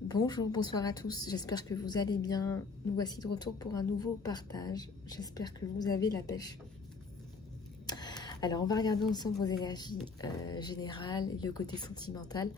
Bonjour, bonsoir à tous, j'espère que vous allez bien. Nous voici de retour pour un nouveau partage. J'espère que vous avez la pêche. Alors, on va regarder ensemble vos énergies générales et le côté sentimental.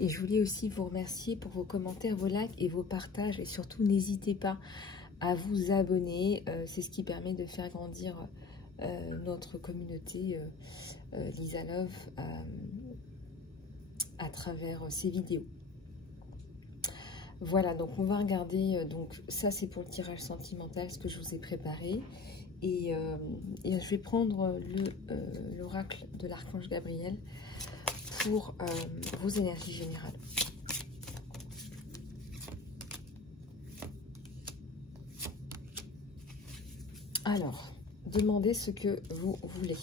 Et je voulais aussi vous remercier pour vos commentaires, vos likes et vos partages. Et surtout, n'hésitez pas à vous abonner. C'est ce qui permet de faire grandir notre communauté Lisa Love à travers ces vidéos. Voilà, donc on va regarder, donc ça c'est pour le tirage sentimental, ce que je vous ai préparé. Et je vais prendre l'oracle de l'archange Gabriel pour vos énergies générales. Alors, demandez ce que vous voulez.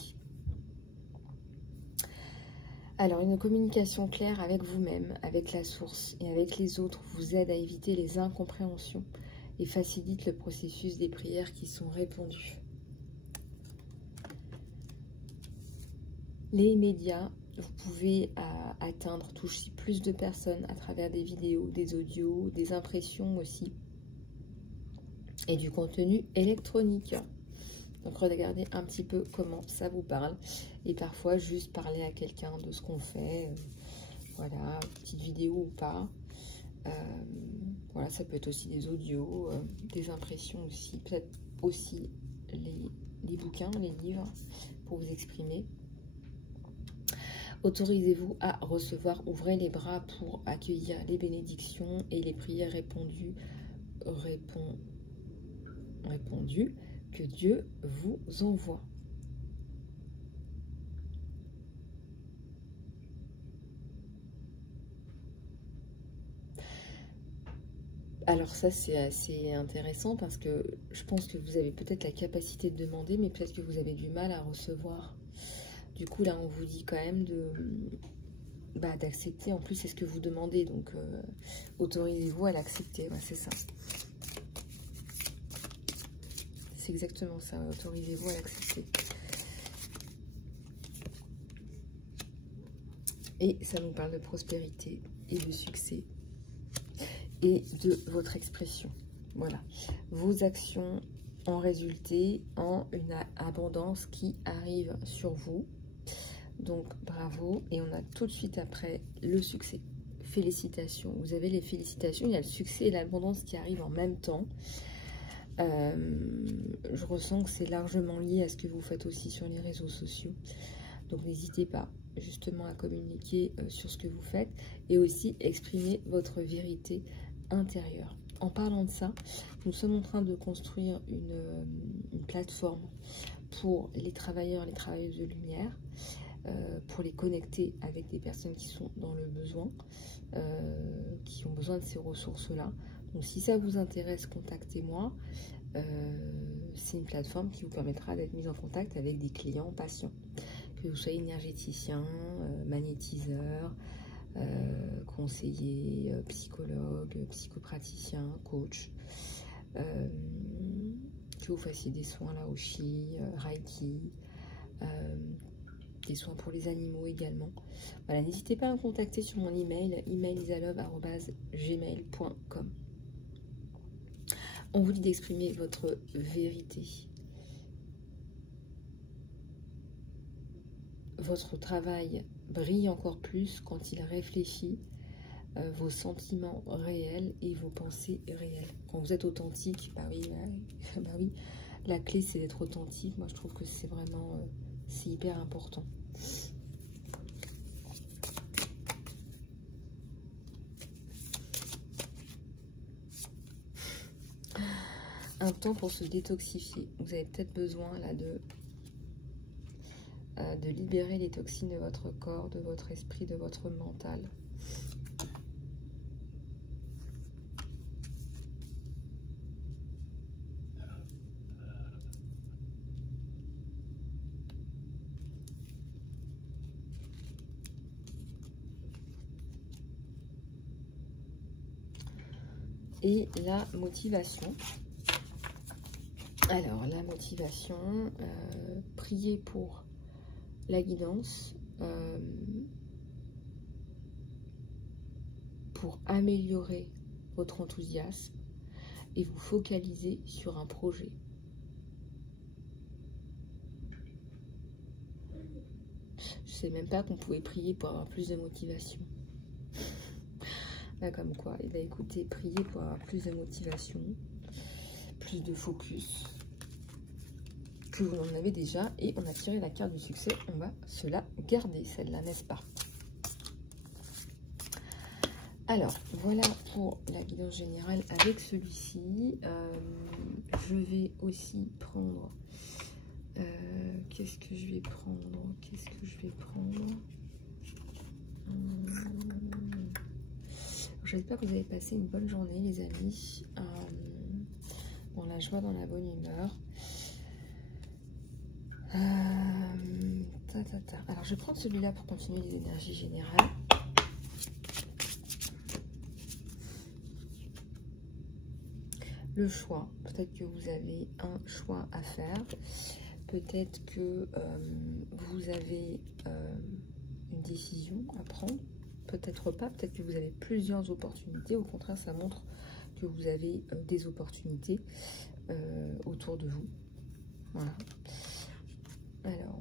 Alors, une communication claire avec vous-même, avec la source et avec les autres vous aide à éviter les incompréhensions et facilite le processus des prières qui sont répondues. Les médias, vous pouvez atteindre, toucher plus de personnes à travers des vidéos, des audios, des impressions aussi et du contenu électronique. Donc regardez un petit peu comment ça vous parle et parfois juste parler à quelqu'un de ce qu'on fait, voilà, petite vidéo ou pas. Voilà, ça peut être aussi des audios, des impressions aussi, peut-être aussi les bouquins, les livres pour vous exprimer. Autorisez-vous à recevoir, ouvrez les bras pour accueillir les bénédictions et les prières répondues que Dieu vous envoie. Alors ça c'est assez intéressant parce que je pense que vous avez peut-être la capacité de demander, mais peut-être que vous avez du mal à recevoir. Du coup là on vous dit quand même d'accepter. En plus c'est ce que vous demandez, donc autorisez-vous à l'accepter. Ouais, c'est ça. C'est exactement ça, autorisez-vous à l'accepter. Et ça nous parle de prospérité et de succès et de votre expression. Voilà, vos actions ont résulté en une abondance qui arrive sur vous. Donc bravo, et on a tout de suite après le succès. Félicitations, vous avez les félicitations, il y a le succès et l'abondance qui arrivent en même temps. Je ressens que c'est largement lié à ce que vous faites aussi sur les réseaux sociaux. Donc n'hésitez pas justement à communiquer sur ce que vous faites et aussi exprimer votre vérité intérieure. En parlant de ça, nous sommes en train de construire une plateforme pour les travailleurs, les travailleuses de lumière, pour les connecter avec des personnes qui sont dans le besoin, qui ont besoin de ces ressources-là. Donc si ça vous intéresse, contactez-moi. C'est une plateforme qui vous permettra d'être mis en contact avec des clients patients, que vous soyez énergéticien, magnétiseur, conseiller, psychologue, psychopraticien, coach, que vous fassiez des soins Laoshi, Reiki, des soins pour les animaux également. Voilà, n'hésitez pas à me contacter sur mon email, lisalove@gmail.com. On vous dit d'exprimer votre vérité. Votre travail brille encore plus quand il réfléchit vos sentiments réels et vos pensées réelles. Quand vous êtes authentique, bah oui, la clé c'est d'être authentique. Moi je trouve que c'est vraiment, c'est hyper important. Un temps pour se détoxifier. Vous avez peut-être besoin là de libérer les toxines de votre corps, de votre esprit, de votre mental. Et la motivation. Alors, la motivation, priez pour la guidance, pour améliorer votre enthousiasme et vous focaliser sur un projet. Je sais même pas qu'on pouvait prier pour avoir plus de motivation. Là, comme quoi, et bien écoutez, priez pour avoir plus de motivation, plus de focus, que vous en avez déjà. Et on a tiré la carte du succès, on va se la garder, celle-là, n'est-ce pas? Alors, voilà pour la guidance générale avec celui-ci. Je vais aussi prendre... qu'est-ce que je vais prendre? J'espère que vous avez passé une bonne journée, les amis. Dans la joie, dans la bonne humeur. Alors, je vais prendre celui-là pour continuer les énergies générales. Le choix. Peut-être que vous avez un choix à faire. Peut-être que vous avez une décision à prendre. Peut-être pas. Peut-être que vous avez plusieurs opportunités. Au contraire, ça montre que vous avez des opportunités autour de vous. Voilà. Alors,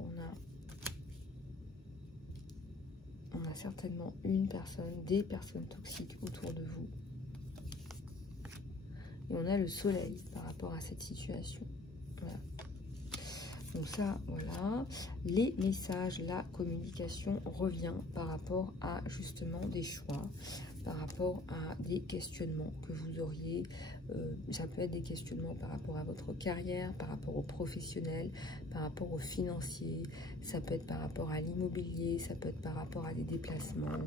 on a certainement une personne, des personnes toxiques autour de vous. Et on a le soleil par rapport à cette situation. Voilà. Donc ça, voilà. Les messages, la communication revient par rapport à justement des choix, par rapport à des questionnements que vous auriez. Ça peut être des questionnements par rapport à votre carrière, par rapport au professionnel, par rapport au financier. Ça peut être par rapport à l'immobilier, ça peut être par rapport à des déplacements,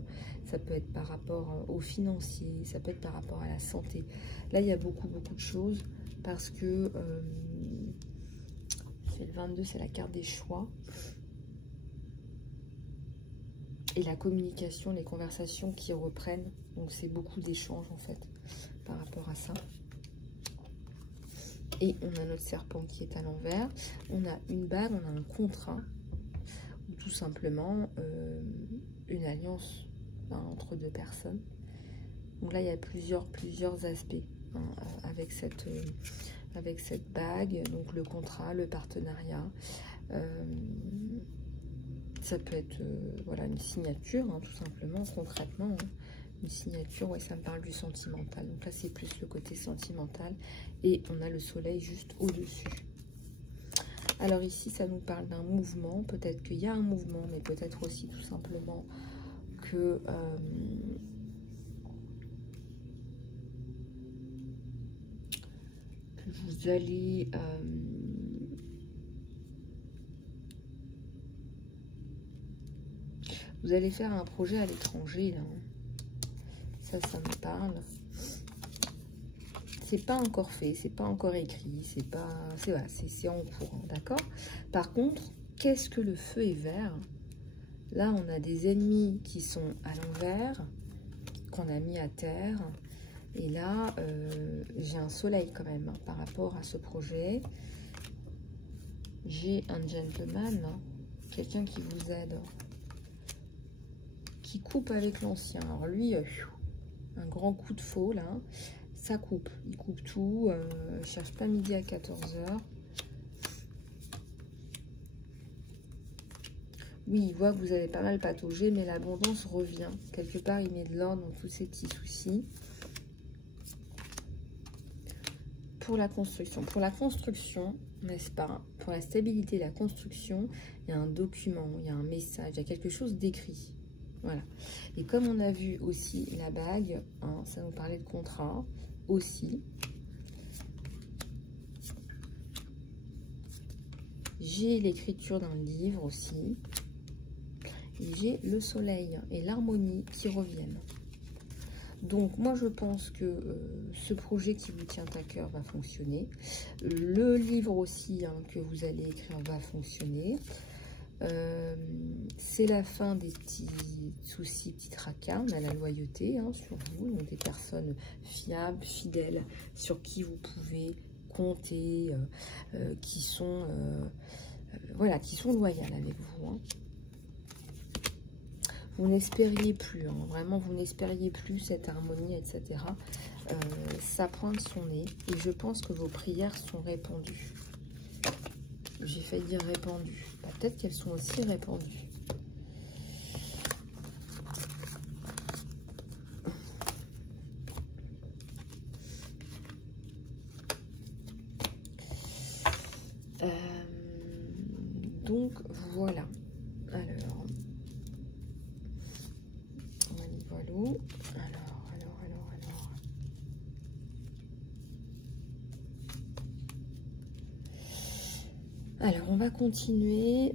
ça peut être par rapport au financier, ça peut être par rapport à la santé. Là, il y a beaucoup de choses parce que... le 22, c'est la carte des choix. Et la communication, les conversations qui reprennent. Donc, c'est beaucoup d'échanges, en fait, par rapport à ça. Et on a notre serpent qui est à l'envers. On a une bague, on a un contrat. Ou tout simplement, une alliance entre deux personnes. Donc là, il y a plusieurs aspects avec cette bague, donc le contrat, le partenariat. Ça peut être voilà, une signature, tout simplement, concrètement. Une signature, ouais, ça me parle du sentimental. Donc là, c'est plus le côté sentimental. Et on a le soleil juste au-dessus. Alors ici, ça nous parle d'un mouvement. Peut-être qu'il y a un mouvement, mais peut-être aussi tout simplement que... vous allez faire un projet à l'étranger, là. Ça me parle. C'est pas encore fait, c'est pas encore écrit, c'est en cours, d'accord? Par contre, qu'est-ce que le feu est vert? Là, on a des ennemis qui sont à l'envers, qu'on a mis à terre. Et là, j'ai un soleil quand même par rapport à ce projet. J'ai un gentleman, quelqu'un qui vous aide, qui coupe avec l'ancien. Alors lui, un grand coup de faux là, ça coupe. Il coupe tout, il cherche pas midi à 14 h. Oui, il voit que vous avez pas mal pataugé, mais l'abondance revient. Quelque part, il met de l'ordre dans tous ces petits soucis. Pour la construction, n'est-ce pas? Pour la stabilité de la construction, il y a un document, il y a un message, il y a quelque chose d'écrit. Voilà. Et comme on a vu aussi la bague, ça nous parlait de contrat aussi. J'ai l'écriture d'un livre aussi. Et j'ai le soleil et l'harmonie qui reviennent. Donc, moi, je pense que ce projet qui vous tient à cœur va fonctionner. Le livre aussi que vous allez écrire va fonctionner. C'est la fin des petits soucis, petits tracas. On a la loyauté sur vous, donc des personnes fiables, fidèles, sur qui vous pouvez compter, qui sont loyales avec vous. vous n'espériez plus, hein, vraiment vous n'espériez plus cette harmonie, etc. Ça pointe son nez et je pense que vos prières sont répandues. J'ai failli dire répandues. Bah, peut-être qu'elles sont aussi répandues. Donc voilà. Alors, voilà. Alors, on va continuer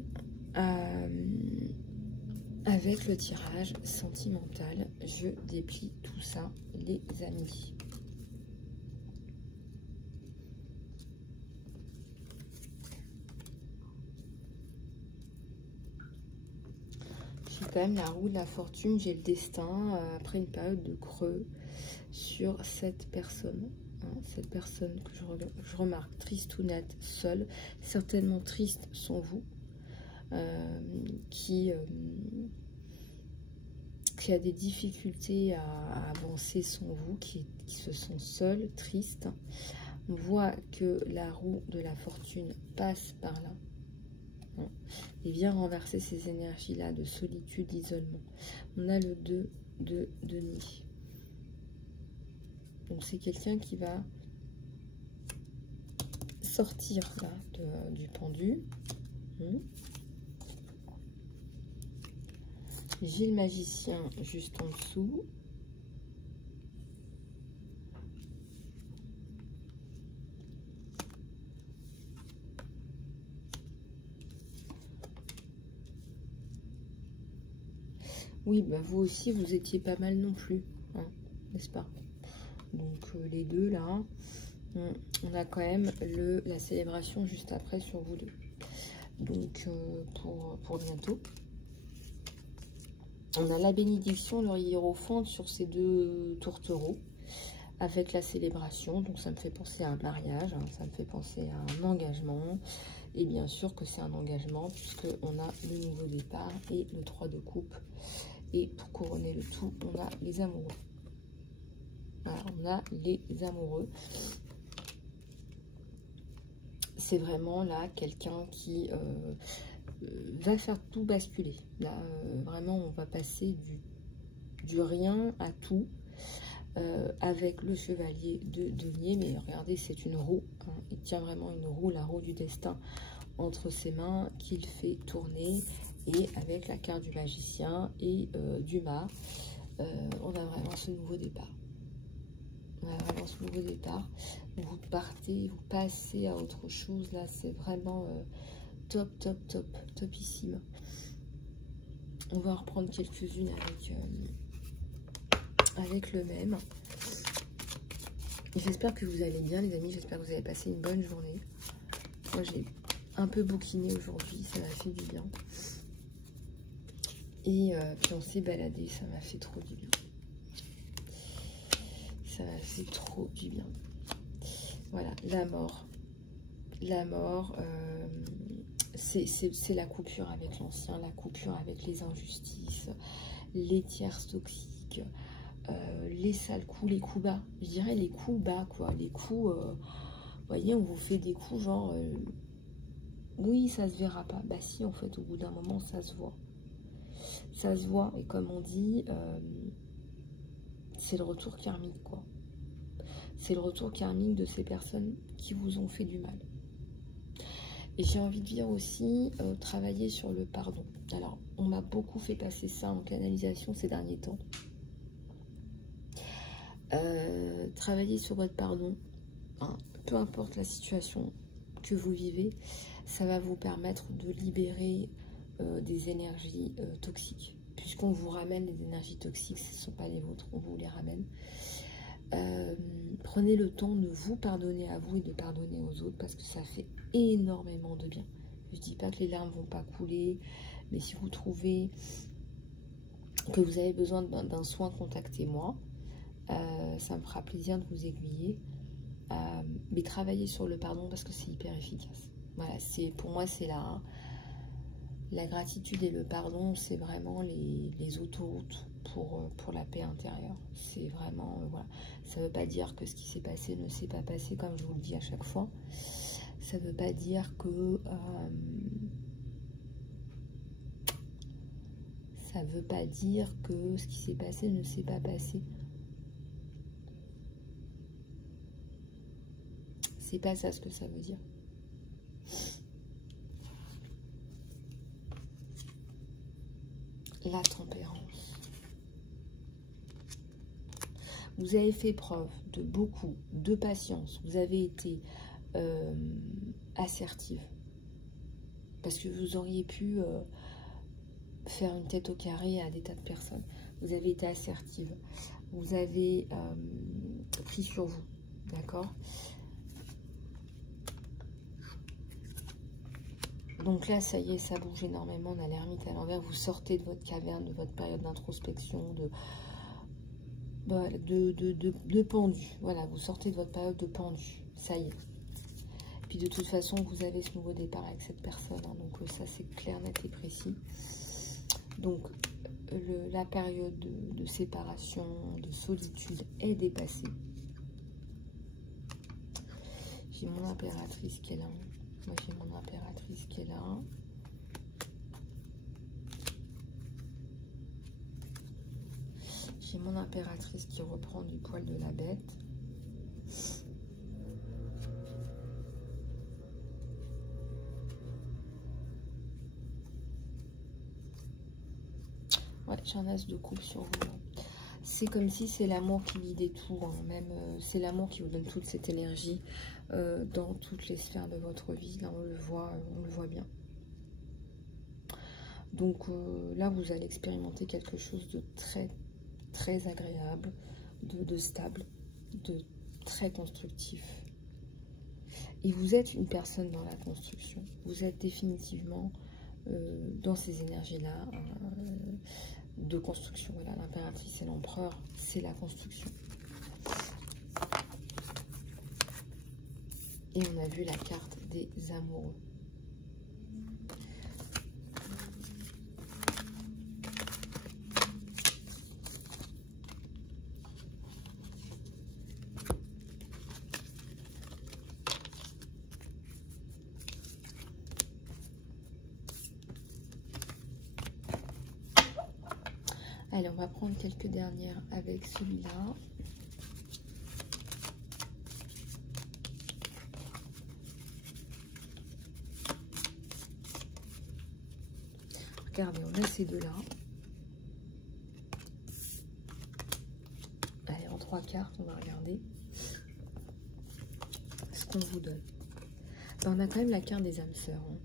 avec le tirage sentimental. Je déplie tout ça, les amis. J'ai quand même la roue de la fortune, j'ai le destin, après une période de creux sur cette personne. Cette personne que je remarque triste ou nette, seule, certainement triste sont vous, qui a des difficultés à avancer sans vous, qui se sent seuls, tristes. On voit que la roue de la fortune passe par là et vient renverser ces énergies-là de solitude, d'isolement. On a le 2 de denier. Donc c'est quelqu'un qui va sortir là du pendu. J'ai le magicien juste en dessous. Oui, bah vous aussi, vous étiez pas mal non plus, hein, n'est-ce pas? Donc les deux là, on a quand même la célébration juste après sur vous deux. Donc pour bientôt. On a la bénédiction, le hiérophante sur ces deux tourtereaux avec la célébration. Donc ça me fait penser à un mariage, hein, ça me fait penser à un engagement. Et bien sûr que c'est un engagement puisqu'on a le nouveau départ et le 3 de coupe. Et pour couronner le tout, on a les amoureux. Voilà, on a les amoureux. C'est vraiment là quelqu'un qui va faire tout basculer. Là, vraiment, on va passer du rien à tout avec le chevalier de denier. Mais regardez, c'est une roue. Hein. Il tient vraiment une roue, la roue du destin, entre ses mains qu'il fait tourner. Et avec la carte du magicien et du mât, on a vraiment ce nouveau départ. On a vraiment ce nouveau départ. Vous partez, vous passez à autre chose. Là, c'est vraiment top, top, top, topissime. On va en reprendre quelques-unes avec le même. J'espère que vous allez bien, les amis. J'espère que vous avez passé une bonne journée. Moi, j'ai un peu bouquiné aujourd'hui. Ça m'a fait du bien. Et puis on s'est baladé, ça m'a fait trop du bien. Ça m'a fait trop du bien. Voilà, la mort. La mort, c'est la coupure avec l'ancien, la coupure avec les injustices, les tierces toxiques, les sales coups, les coups bas. Je dirais les coups bas, quoi. Les coups, vous voyez, on vous fait des coups genre, oui, ça se verra pas. Bah si, en fait, au bout d'un moment, ça se voit. Ça se voit, et comme on dit, c'est le retour karmique, quoi. C'est le retour karmique de ces personnes qui vous ont fait du mal. Et j'ai envie de dire aussi, travailler sur le pardon. Alors, on m'a beaucoup fait passer ça en canalisation ces derniers temps. Travailler sur votre pardon, hein, peu importe la situation que vous vivez, ça va vous permettre de libérer des énergies toxiques. Puisqu'on vous ramène les énergies toxiques, ce ne sont pas les vôtres, on vous les ramène. Prenez le temps de vous pardonner à vous et de pardonner aux autres parce que ça fait énormément de bien. Je ne dis pas que les larmes ne vont pas couler, mais si vous trouvez que vous avez besoin d'un soin, contactez-moi. Ça me fera plaisir de vous aiguiller. Mais travaillez sur le pardon parce que c'est hyper efficace. Voilà, pour moi, c'est La gratitude et le pardon, c'est vraiment les autoroutes pour la paix intérieure. C'est vraiment, voilà. Ça ne veut pas dire que ce qui s'est passé ne s'est pas passé, comme je vous le dis à chaque fois. Ça ne veut pas dire que... ça ne veut pas dire que ce qui s'est passé ne s'est pas passé. C'est pas ça ce que ça veut dire. La tempérance. Vous avez fait preuve de beaucoup de patience. Vous avez été assertive. Parce que vous auriez pu faire une tête au carré à des tas de personnes. Vous avez été assertive. Vous avez pris sur vous. D'accord ? Donc là, ça y est, ça bouge énormément. On a l'ermite à l'envers. Vous sortez de votre caverne, de votre période d'introspection, de pendu. Voilà, vous sortez de votre période de pendu. Ça y est. Puis de toute façon, vous avez ce nouveau départ avec cette personne. Hein, donc ça, c'est clair, net et précis. Donc, la période de séparation, de solitude est dépassée. J'ai mon impératrice qui est là. Moi, j'ai mon impératrice qui est là. J'ai mon impératrice qui reprend du poil de la bête. Ouais, j'ai un as de coupe sur vous. C'est comme si c'est l'amour qui guidait tout. Hein. Même c'est l'amour qui vous donne toute cette énergie dans toutes les sphères de votre vie. Là, on le voit bien. Donc là, vous allez expérimenter quelque chose de très, très agréable, de stable, de très constructif. Et vous êtes une personne dans la construction. Vous êtes définitivement dans ces énergies-là de construction. Voilà, l'impératrice et l'empereur, c'est la construction. Et on a vu la carte des amoureux. Allez, on va prendre quelques dernières avec celui-là. Regardez, on a ces deux-là. Allez, en 3 cartes, on va regarder ce qu'on vous donne. Ben, on a quand même la carte des âmes sœurs. Hein.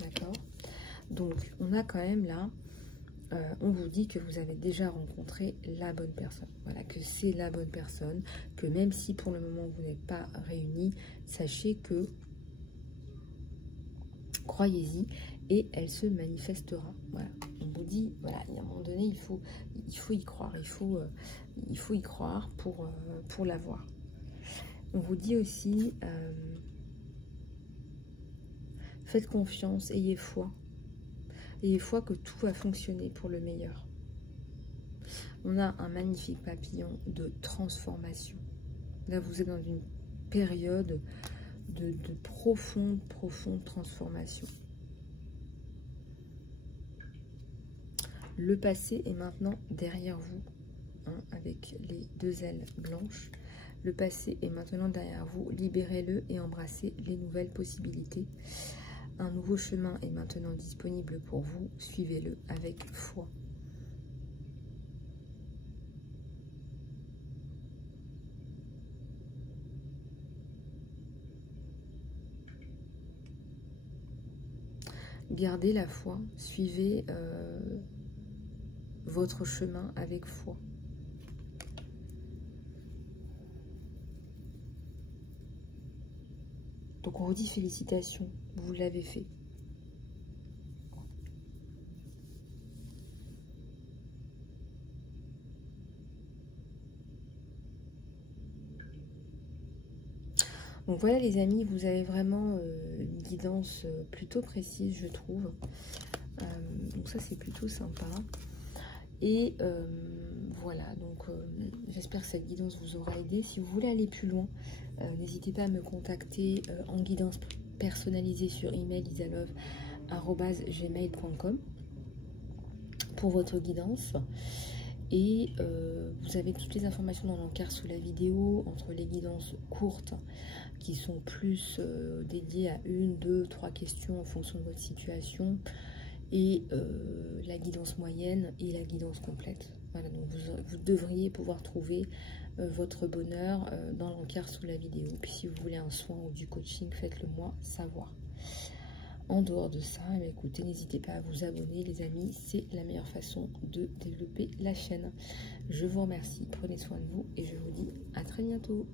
D'accord ? Donc, on a quand même là... on vous dit que vous avez déjà rencontré la bonne personne. Voilà, que c'est la bonne personne, que même si pour le moment vous n'êtes pas réunis, sachez que, croyez-y, et elle se manifestera. Voilà, on vous dit, voilà, à un moment donné, il faut y croire, il faut y croire pour l'avoir. On vous dit aussi, faites confiance, ayez foi. Ayez foi que tout va fonctionner pour le meilleur. On a un magnifique papillon de transformation. Là, vous êtes dans une période de profonde transformation. Le passé est maintenant derrière vous, hein, avec les 2 ailes blanches. Le passé est maintenant derrière vous. Libérez-le et embrassez les nouvelles possibilités. Un nouveau chemin est maintenant disponible pour vous. Suivez-le avec foi. Gardez la foi. Suivez votre chemin avec foi. Donc on vous dit félicitations, vous l'avez fait. Donc voilà les amis, vous avez vraiment une guidance plutôt précise, je trouve. Donc ça, c'est plutôt sympa. Et voilà, donc j'espère que cette guidance vous aura aidé. Si vous voulez aller plus loin, n'hésitez pas à me contacter en guidance personnalisée sur email isalove@gmail.com pour votre guidance. Et vous avez toutes les informations dans l'encart sous la vidéo, entre les guidances courtes qui sont plus dédiées à 1, 2, 3 questions en fonction de votre situation, et la guidance moyenne et la guidance complète. Voilà, donc vous devriez pouvoir trouver votre bonheur dans l'encart sous la vidéo. Puis si vous voulez un soin ou du coaching, faites-le moi savoir. En dehors de ça, écoutez, n'hésitez pas à vous abonner les amis, c'est la meilleure façon de développer la chaîne. Je vous remercie, prenez soin de vous et je vous dis à très bientôt.